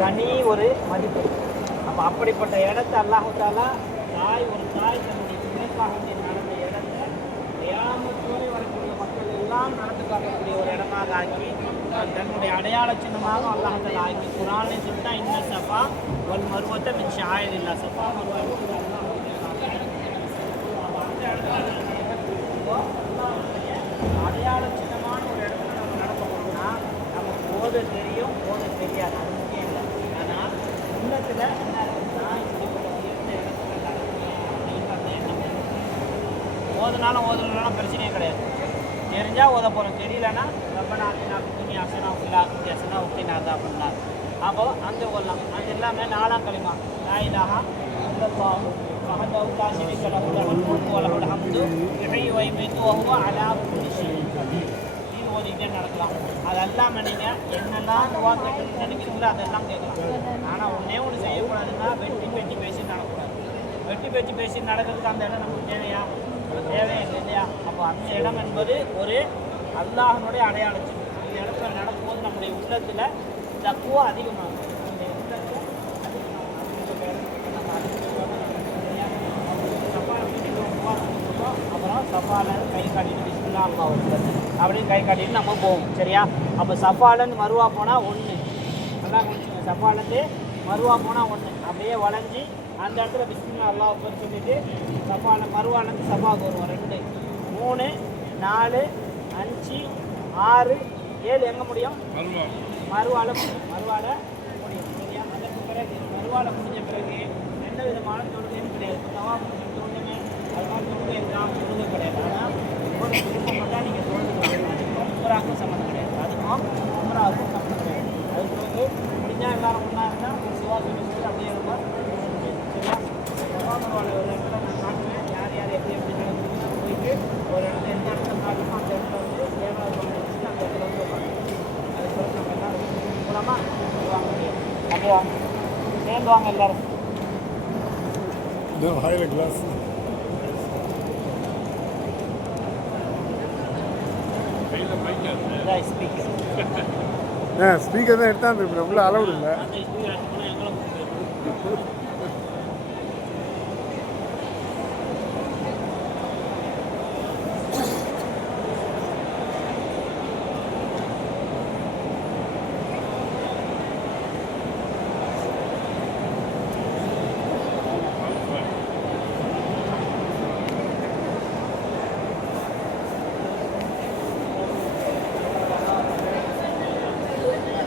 தனி ஒரு மதிப்பு. அப்போ அப்படிப்பட்ட இடத்த அல்லாஹ் தஆலா ஒரு தாய் தன்னுடைய பிள்ளைக்காக நடந்த இடத்தை கியாமத் வரை வரக்கூடிய மக்கள் எல்லாம் நடந்து காட்டக்கூடிய ஒரு இடமாக ஆக்கி தன்னுடைய அடையாள சின்னமாக அல்லாஹ் தஆலா ஆக்கி குர்ஆனை சொல்லிட்டா இன்ன ஸஃபா வல் மர்வத மின் ஷஆயிரில்லாஹ். ஸஃபா மர்வா அடையாள சின்னமான ஒரு இடத்துல நம்ம நடக்க போனோம்னா நமக்கு ஓத தெரியும், ஓத தெரியாது, அது முக்கியம் இல்லை. ஆனால் உள்ளத்தில் என்ன இருக்குன்னா இப்படிப்பட்ட உயர்ந்த இடத்துல நடக்கணும் அப்படின்ற அந்த எண்ணம். ஓதுனாலும் பிரச்சனையே கிடையாது. தெரிஞ்சால் ஓத போகிறோம், தெரியலன்னா ரப்பனா ஆத்தினா துனி அசனா உல்லா அசனா உத்தினா அப்படின்னா அப்போது அந்த ஓதலாம். அது எல்லாமே 4ஆம் கலிமா லா இலாஹா இல்லல்லாஹு வஹ்தஹு லா ஷரீக லஹு லஹுல் முல்கு வ லஹுல் ஹம்து யுஹ்யி வ யுமீத்து வ ஹுவ அலா குல்லி ஷைஇன் கதீர். இது ஓதிக்கிட்டே நடக்கலாம். அது எல்லாமே நீங்கள் என்னெல்லாம் துவா கேட்கணும்னு நினைக்கிறீங்களோ அதெல்லாம் கேட்கலாம். ஆனால் ஒன்று செய்யக்கூடாதுன்னா வெட்டி பேசி நடக்கக்கூடாது. வெட்டி பேசி நடக்கிறதுக்கு அந்த இடம் நமக்கு தேவையா? தேவையே இல்லை இல்லையா? அப்போ அந்த இடம் என்பது ஒரு அல்லாஹனுடைய அடையாளம். அந்த இடத்துல நடக்கும்போது நம்முடைய உள்ளத்தில் தக்குவா அதிகமாகும். அந்த உள்ளத்தில் அப்புறம் சஃபாலன்னு கை காட்டிட்டு பிஸ்மில்லா அல்லாஹ் அக்பர் அப்படின்னு கை காட்டிட்டு நம்ம போவோம். சரியா? அப்போ சஃபாலன்னு மருவா போனால் 1, நல்லா குடிச்சுங்க. சஃபாலந்து மருவா போனால் 1, அப்படியே வளைஞ்சி அந்த இடத்துல பிஸ்மில்லா அல்லாஹ் அக்பர் சொல்லிட்டு மருவாலேருந்து சஃபாவுக்கு வருவோம். 2, 3, 4, 5, 6, 7 எங்கே முடியும்? மருவால முடியும். சரியா? அதற்கு பிறகு மருவால முடிஞ்ச பிறகு எந்த விதமான தொழுகையும் கிடையாது. இப்போ தவா முடிஞ்ச தொழுகை அது மாதிரி தொழுகை எல்லாம் தொழுகை கிடையாது. ஆனால் உங்களுக்கு விருப்பப்பட்டால் நீங்கள் தொழுதுக்கலாம். அதுக்கும் உம்ராவுக்கும் சம்மந்தம் கிடையாது. அதுக்கும் உம்ராவுக்கும் சம்மந்தம் கிடையாது. அது பிறகு முடிஞ்சால் எல்லாரும் ஒன்றா இருந்தால் ஒரு சுவாசம் வச்சுட்டு அப்படியே இருக்கும். சரியா? தவா மருவால ஒரு இடத்துல நான் காட்டுவேன் யார் எப்படி நடக்குதுன்னு போயிட்டு ஒரு இடத்துல எந்த இடத்துல காட்டுமோ அந்த இடத்துல வந்து ஏழாவது வச்சுட்டு அந்த இடத்துல வந்து அதுக்கு நம்ம எல்லாரும் மூலமா வாங்க முடியும். அப்படியே வாங்க, சேர்ந்து வாங்க எல்லாரும். ஸ்பீக்கர் தான் எடுத்தாந்து உள்ள அளவுடு இல்லை. அந்த ஸ்பீக்கர் எங்களை